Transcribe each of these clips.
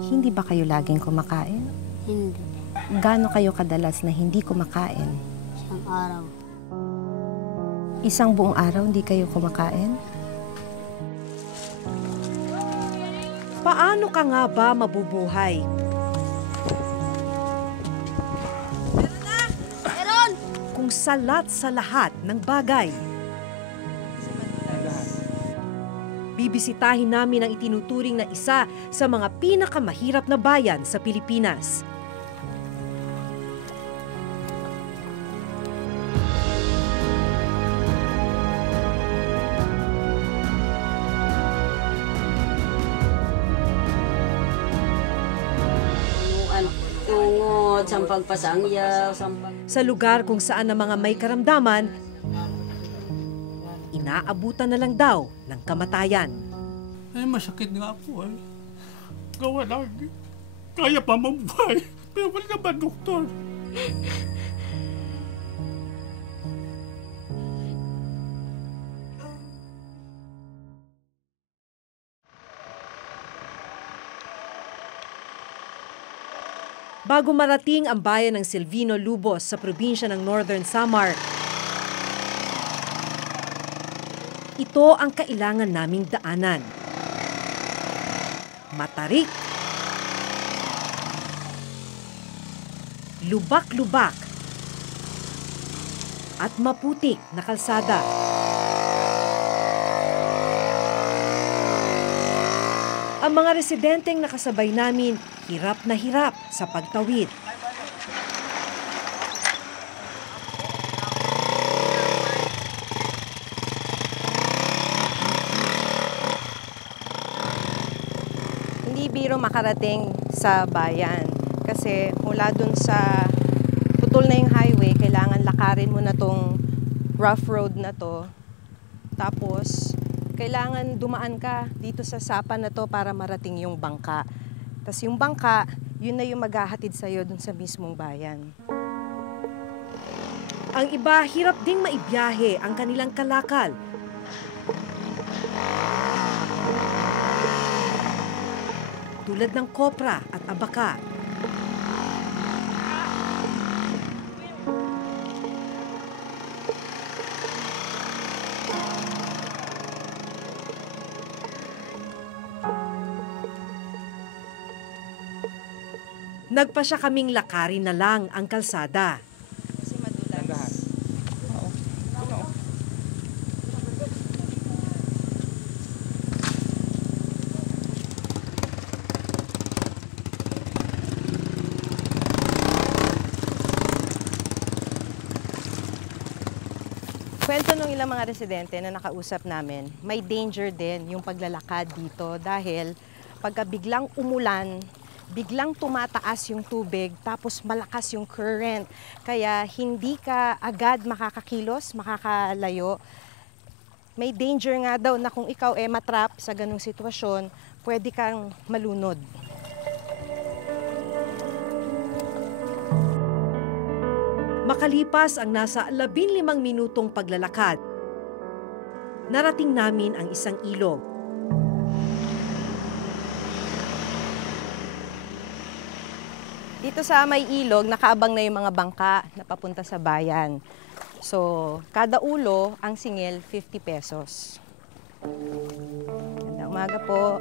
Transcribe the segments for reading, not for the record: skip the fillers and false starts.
Hindi ba kayo laging kumakain? Hindi. Gaano kayo kadalas na hindi kumakain? Isang araw. Isang buong araw hindi kayo kumakain? Paano ka nga ba mabubuhay? Meron! Kung salat sa lahat ng bagay. Bibisitahin namin ang itinuturing na isa sa mga pinakamahirap na bayan sa Pilipinas. Tungod, sampag pasangyaw, sampag... Sa lugar kung saan ang mga may karamdaman, inaabutan na lang daw ng kamatayan. Ay, masakit nga po ay. Gawa lang. Kaya pa mabuhay. Pero wala naman, doktor. Bago marating ang bayan ng Silvino Lubos sa probinsya ng Northern Samar, ito ang kailangan naming daanan. Matarik, lubak-lubak, at maputik na kalsada. Ang mga residenteng nakasabay namin, hirap na hirap sa pagtawid. Hindi biro makarating sa bayan. Kasi mula dun sa putol na yung highway, kailangan lakarin mo na tong rough road na to. Tapos, kailangan dumaan ka dito sa sapa na to para marating yung bangka. Tapos yung bangka, yun na yung maghahatid sa'yo dun sa mismong bayan. Ang iba, hirap ding maibiyahe ang kanilang kalakal. Tulad ng kopra at abaka. Nagpasya kaming lakarin na lang ang kalsada. Kasi madulas. Kwento nung ilang mga residente na nakausap namin, may danger din yung paglalakad dito dahil pagka biglang umulan, biglang tumataas yung tubig, tapos malakas yung current. Kaya hindi ka agad makakakilos, makakalayo. May danger nga daw na kung ikaw matrap sa ganung sitwasyon, pwede kang malunod. Makalipas ang nasa 15 minutong paglalakad, narating namin ang isang ilog. Dito sa may ilog, nakaabang na yung mga bangka na papunta sa bayan. So, kada ulo, ang singil, 50 pesos. Magandang umaga po.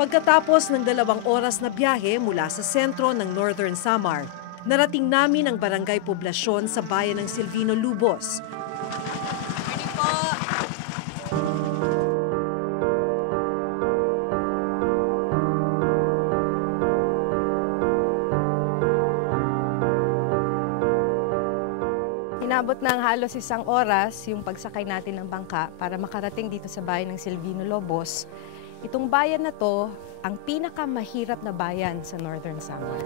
Pagkatapos ng 2 oras na biyahe mula sa sentro ng Northern Samar, narating namin ang barangay poblasyon sa bayan ng Silvino Lubos. Morning po! Inabot ng halos 1 oras yung pagsakay natin ng bangka para makarating dito sa bayan ng Silvino Lubos. Itong bayan na to, ang pinakamahirap na bayan sa Northern Samar.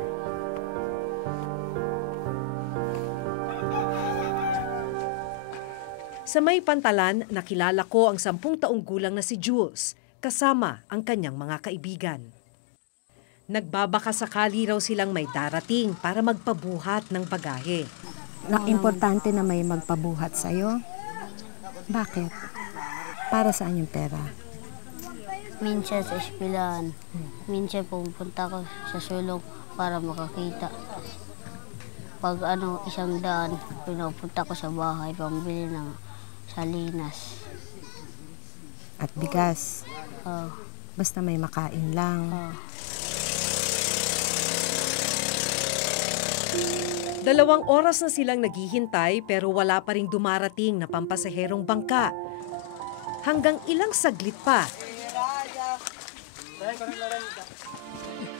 Sa may pantalan, nakilala ko ang 10 taong gulang na si Jules. kasama ang kanyang mga kaibigan. Nagbabaka sakali raw silang may darating para magpabuhat ng bagahe. Importante na may magpabuhat sa'yo. Bakit? Para saan yung pera? Minsan sa eskwelahan. Minsan pupunta ko sa sulok para makakita. Pag isang daan, pinupunta ko sa bahay pambili ng salinas. At bigas. Oh, Basta may makain lang. oh. 2 oras na silang naghihintay pero wala pa ring dumarating na pampasaherong bangka. Hanggang ilang saglit pa.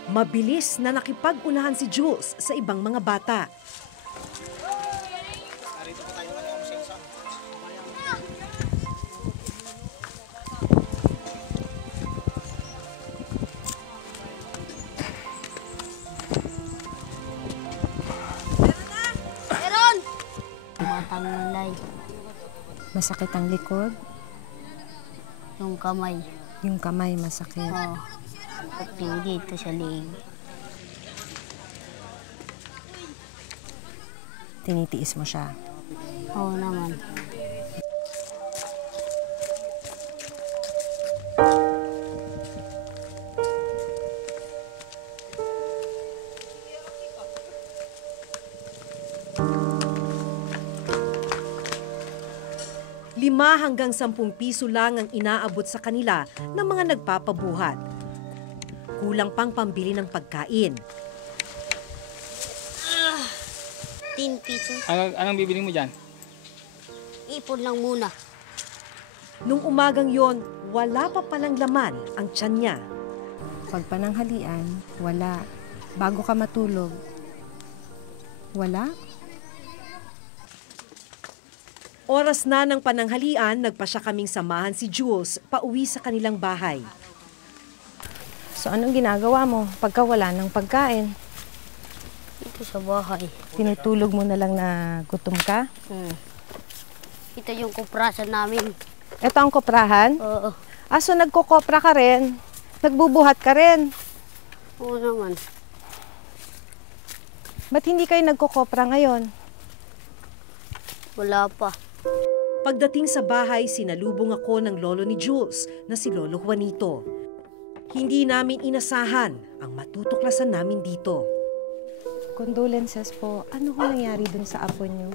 Mabilis na nakipag-unahan si Jules sa ibang mga bata. Tumatangulay. Masakit ang likod. Yung kamay. Yung kamay masakit. Oh. At yung dito sa liig. Tinitiis mo siya. Oo naman. ₱5 hanggang ₱10 lang ang inaabot sa kanila ng mga nagpapabuhat. Kulang pang pambili ng pagkain. 10 pesos. Anong bibili mo dyan? Ipon lang muna. Nung umagang yon, wala pa palang laman ang tiyan niya. Pag pananghalian, wala. Bago ka matulog, wala. Oras na ng pananghalian, nagpa siya kaming samahan si Jules pauwi sa kanilang bahay. So anong ginagawa mo pagka wala ng pagkain? Ito sa bahay. Tinutulog mo na lang na gutom ka? Ito yung kuprasan namin. Ito ang koprahan? Oo. So nagkukopra ka rin? Nagbubuhat ka rin? Oo naman. Ba't hindi kayo nagkukopra ngayon? Wala pa. Pagdating sa bahay, sinalubong ako ng lolo ni Jules na si Lolo Juanito. Hindi namin inasahan ang matutuklasan namin dito. Condolences po. Ano ho nangyari dun sa apo niyo?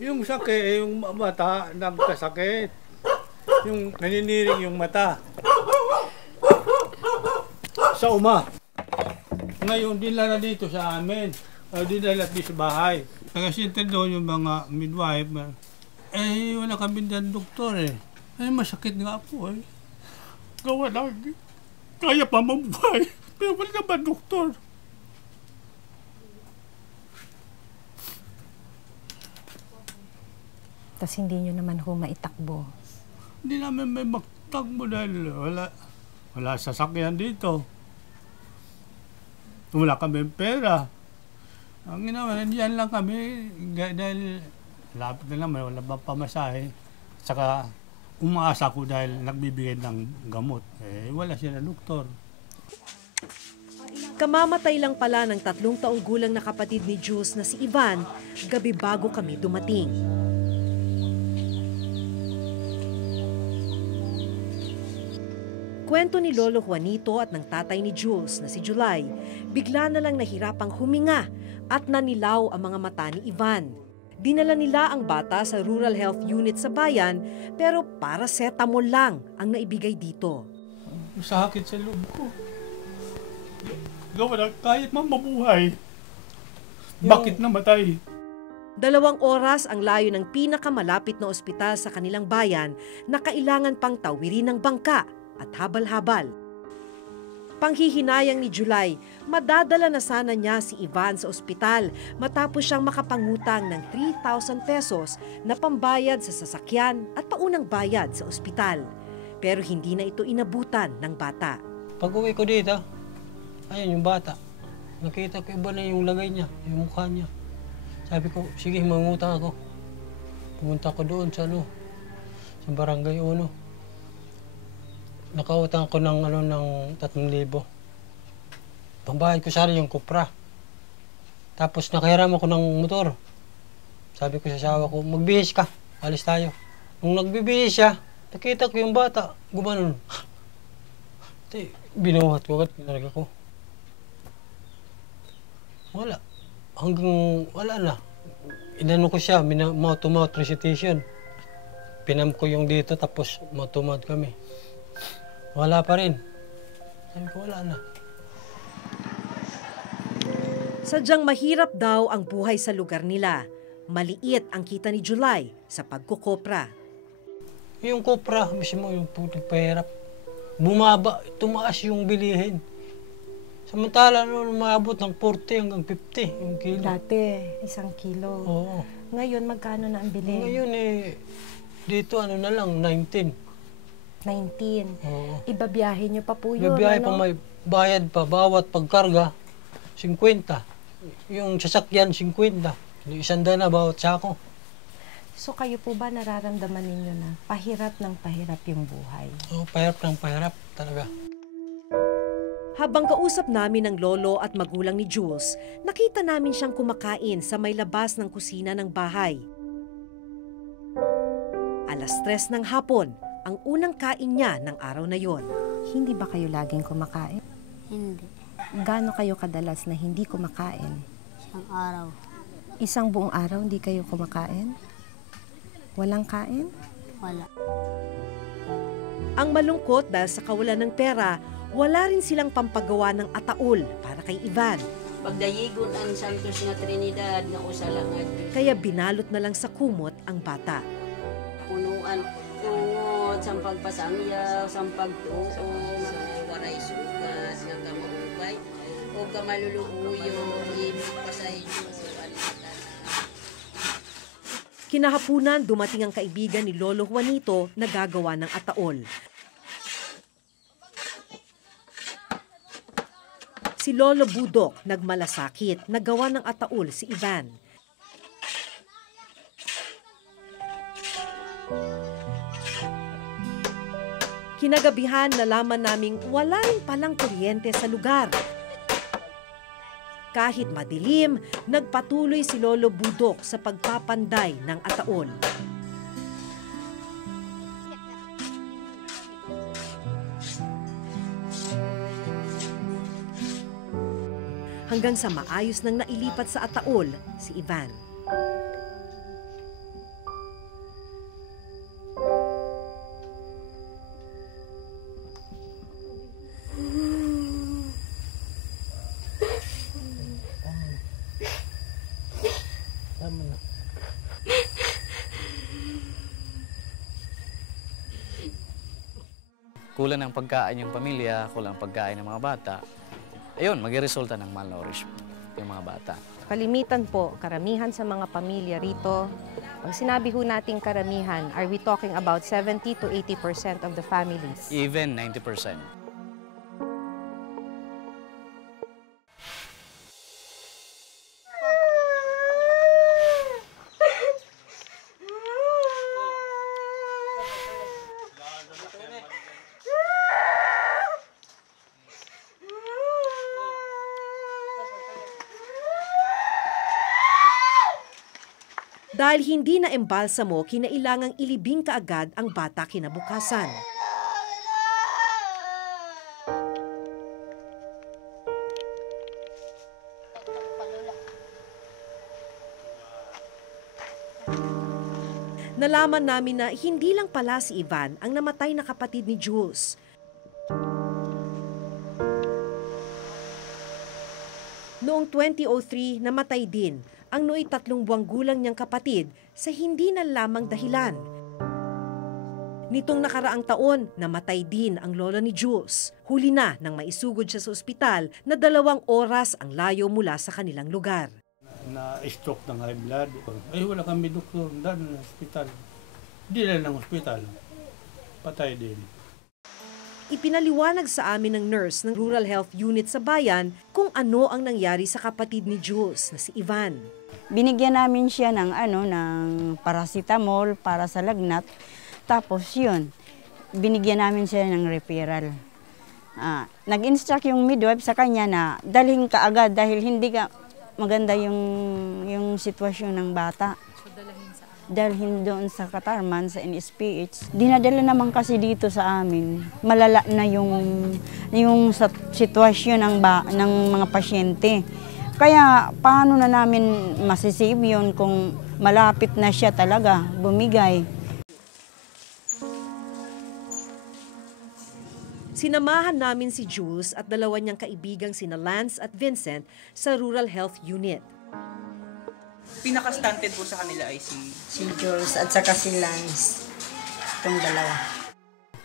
Yung sakit, yung mata, nagkasakit. Yung naniniring yung mata. Sa uma. Ngayon, dinala dito sa amin. Dinala dito sa bahay. Kasi doon yung mga midwife. Wala kami dyan doktor eh. Masakit nga po eh. Gawa lang. Kaya pa mabuhay. Pero wala naman doktor. Tapos hindi nyo naman ho maitakbo. Hindi namin may magtagbo dahil wala sasakyan dito. Wala kami pera. Ang ginawa, nandiyan lang kami dahil lapit na naman, wala bang pamasahe. Saka umaasa ko dahil nagbibigay ng gamot. Wala sila doktor. Kamamatay lang pala ng 3 taong gulang na kapatid ni Jules na si Ivan, gabi bago kami dumating. Kwento ni Lolo Juanito at ng tatay ni Jules na si July, bigla na lang nahirapang huminga at nanilaw ang mga mata ni Ivan. Dinala nila ang bata sa Rural Health Unit sa bayan pero paracetamol lang ang naibigay dito. Sakit sa loob ko. Gawa na kahit mabuhay. Bakit namatay? 2 oras ang layo ng pinakamalapit na ospital sa kanilang bayan na kailangan pang tawirin ng bangka at habal-habal. Panghihinayang ni July, madadala na sana niya si Ivan sa ospital matapos siyang makapangutang ng 3,000 pesos na pambayad sa sasakyan at paunang bayad sa ospital. Pero hindi na ito inabutan ng bata. Pag uwi ko dito, ayun yung bata. Nakita ko iba na yung lagay niya, yung mukha niya. Sabi ko, sige, mangutang ako. Pumunta ko doon sa sa barangay 1. nakautang ako ng, ng 3,000. Pambayad ko sana yung kupra. Tapos nakahiram ako ng motor. Sabi ko sa asawa ko, magbihis ka, alis tayo. Nung nagbibihis siya, nakita ko yung bata, gumanon. Binuhat ko agad, pinarga ko. Wala. Hanggang wala na. Inano ko siya, mouth-to-mouth recitation. Pinam ko yung dito, tapos mouth-to-mouth kami. Wala pa rin. Sabi ko, wala na. Sadyang mahirap daw ang buhay sa lugar nila. Maliit ang kita ni July sa pagkukopra. Yung kopra, mismo yung pahirap. Bumaba, tumaas yung bilihin. Samantala, umabot ng 40 hanggang 50 yung kilo. Dati, 1 kilo. Oo. Ngayon, magkano na ang bili? Ngayon dito na lang, 19. 19. Oo. Ibabiyahe nyo pa po yun. Bibiyahe pa, may bayad pa, bawat pagkarga, 50. Yung sasakyan, 50. 100 na bawat sako. So kayo po ba nararamdaman ninyo na pahirap ng pahirap yung buhay? Oo, pahirap ng pahirap talaga. Habang kausap namin ang lolo at magulang ni Jules, nakita namin siyang kumakain sa may labas ng kusina ng bahay. 3:00 ng hapon, ang unang kain niya ng araw na yon. Hindi ba kayo laging kumakain? Hindi. Gaano kayo kadalas na hindi kumakain? Isang araw. Isang buong araw hindi kayo kumakain? Walang kain? Wala. Ang malungkot dahil sa kawalan ng pera, wala rin silang pampagawa ng ataol para kay Ivan. Pagdayigon ang Santos nga Trinidad nga usala nga Kaya binalot na lang sa kumot ang bata. punuan tungod sa pagpasangyaw, sa pagtuo, sa waray sugat nga kamaubay o kamalulubuyo in pasay Kinahapunan, dumating ang kaibigan ni Lolo Juanito na gagawa ng ataol. Si Lolo Budok nagmalasakit, nagawa ng ataol si Ivan. Kinagabihan, nalaman naming wala rin palang kuryente sa lugar. Kahit madilim, nagpatuloy si Lolo Budok sa pagpapanday ng ataol. Hanggang sa maayos nang nailipat sa ataol si Ivan. Kulang ng pagkain yung pamilya, kulang ng pagkain ng mga bata, ayun, magre-resulta ng malnourishment yung mga bata. Kalimitan po, karamihan sa mga pamilya rito, pag sinabi ho nating karamihan, are we talking about 70 to 80% of the families? Even 90%. Dahil hindi na embalsamo, kinailangang ilibing kaagad ang bata kinabukasan. Nalaman namin na hindi lang pala si Ivan ang namatay na kapatid ni Jules. Noong 2003, namatay din ang nooy 3 buwang gulang niyang kapatid sa hindi na lamang dahilan. Nitong nakaraang taon, namatay din ang lola ni Jules. Huli na nang maisugod siya sa ospital na 2 oras ang layo mula sa kanilang lugar. Na-stroke ng high blood. Ay, wala kami doktor doon sa ospital. Hindi na ng ospital. Patay din. Ipinaliwanag sa amin ng nurse ng Rural Health Unit sa bayan kung ano ang nangyari sa kapatid ni Jules na si Ivan. Binigyan namin siya ng paracetamol para sa lagnat. Tapos yun, binigyan namin siya ng referral. Nag-instruct yung midwife sa kanya na dalhin ka agad dahil hindi ka maganda yung sitwasyon ng bata. Dalhin doon sa Katarman, sa NSPH. Dinadala naman kasi dito sa amin, malala na yung sitwasyon ng mga pasyente. Kaya paano na namin masisave yun kung malapit na siya talaga bumigay. Sinamahan namin si Jules at dalawa niyang kaibigang sina Lance at Vincent sa Rural Health Unit. Pinaka-stunted po sa kanila ay Si Jules at saka si Lance. Itong dalawa.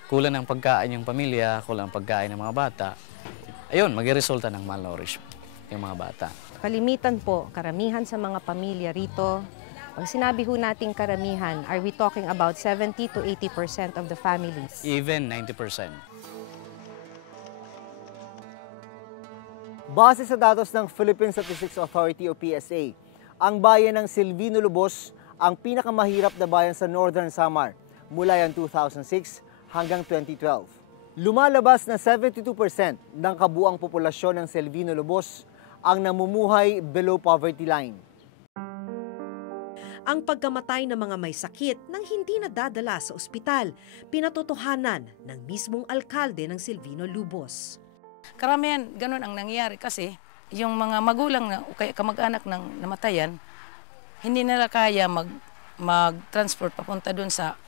Kulang ng pagkain yung pamilya, kulang ng pagkain ng mga bata. Ayun, magresulta ng malnourishment yung mga bata. Kalimitan po, karamihan sa mga pamilya rito, pag sinabi ho nating karamihan, are we talking about 70 to 80% of the families? Even 90%. Base sa datos ng Philippine Statistics Authority o PSA, ang bayan ng Silvino Lubos ang pinakamahirap na bayan sa Northern Samar mula yan 2006 hanggang 2012. Lumalabas na 72% ng kabuang populasyon ng Silvino Lubos ang namumuhay below poverty line. Ang pagkamatay ng mga may sakit nang hindi nadadala sa ospital, pinatotohanan ng mismong alkalde ng Silvino Lubos. Karamihan, ganun ang nangyayari kasi yung mga magulang na o kaya kamag-anak ng namatayan, hindi nila kaya mag-transport papunta doon sa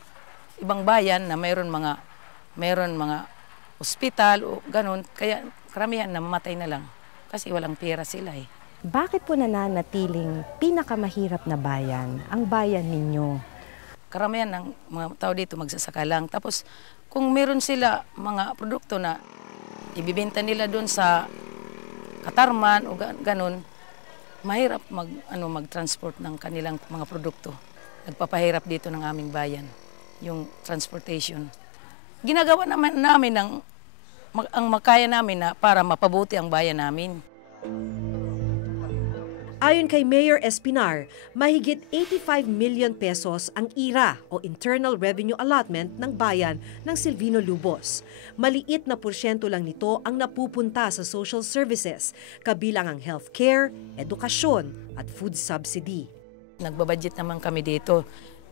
ibang bayan na mayroon mga ospital o ganun. Kaya karamihan namamatay na lang kasi walang pera sila eh. Bakit po nananatiling pinakamahirap na bayan ang bayan ninyo? Karamihan ng mga tao dito magsasaka lang. Tapos kung meron sila mga produkto na ibibenta nila doon sa Katarman o ganun, mahirap mag-transport ng kanilang mga produkto. Nagpapahirap dito ng aming bayan, yung transportation. Ginagawa naman namin ang makaya namin na para mapabuti ang bayan namin. Ayon kay Mayor Espinar, mahigit 85 million pesos ang IRA o Internal Revenue Allotment ng bayan ng Silvino Lubos. Maliit na porsyento lang nito ang napupunta sa social services, kabilang ang healthcare, edukasyon at food subsidy. Nagbabudget naman kami dito.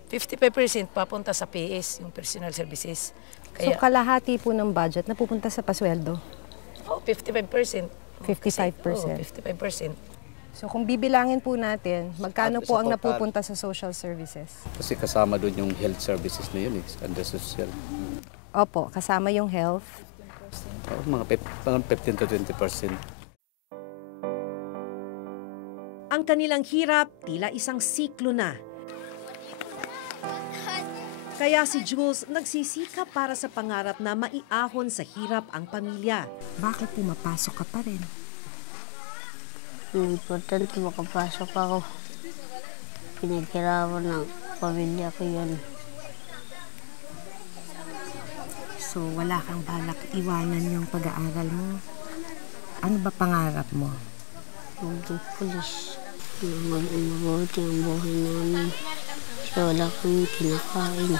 55% papunta sa PS, yung personal services. So kalahati po ng budget napupunta sa pasweldo? 55%. 55%? 55%. So kung bibilangin po natin, magkano po ang napupunta sa social services? Kasi kasama doon yung health services na yun, under social. Opo, kasama yung health. Mga 15 to 20%. Ang kanilang hirap tila isang siklo na. Kaya si Jules nagsisikap para sa pangarap na maiahon sa hirap ang pamilya. Bakit pumapasok ka pa rin? Importante makapasok ako. Pinaghirapan ng pamilya ko yun. So wala kang balak iwanan yung pag-aaral mo? Ano ba pangarap mo? Maging pulis. Mabuti ang buhay namin. Kasi wala kang kinakain.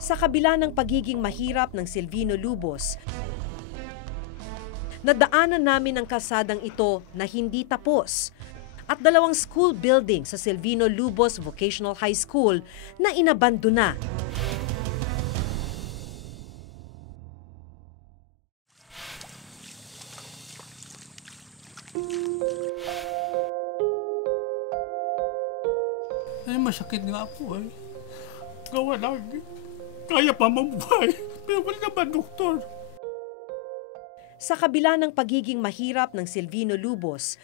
Sa kabila ng pagiging mahirap ng Silvino Lubos, nadaanan namin ang kalsadang ito na hindi tapos at dalawang school building sa Silvino Lubos Vocational High School na inabandona. Ay, masakit nga po eh. Gawa lang. Kaya pa mabuhay. Pero wala naman, doktor. Sa kabila ng pagiging mahirap ng Silvino Lubos,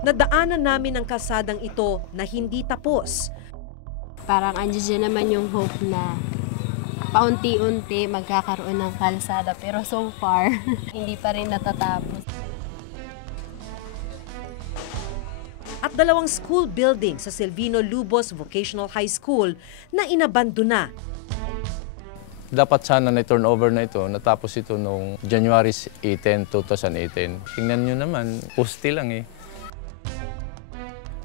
nadaanan namin ang kalsadang ito na hindi tapos. Parang andyan naman yung hope na paunti-unti magkakaroon ng kalsada. Pero so far, hindi pa rin natatapos. At dalawang school building sa Silvino Lubos Vocational High School na inabandona. Dapat sana na turnover na ito, natapos ito noong January 18, 2018. Tingnan nyo naman, poste lang eh.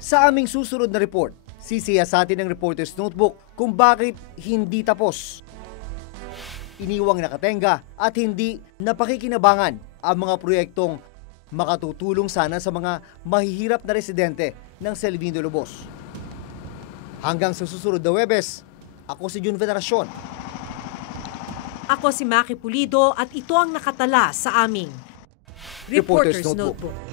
Sa aming susunod na report, Sisiyasatin ng Reporter's Notebook kung bakit hindi tapos. Iniwang nakatenga at hindi napakikinabangan ang mga proyektong makatutulong sana sa mga mahihirap na residente ng Silvino Lobos. Hanggang sa susunod na Huwebes, ako si Jun Veneracion. Ako si Maki Pulido at ito ang nakatala sa aming Reporter's Notebook.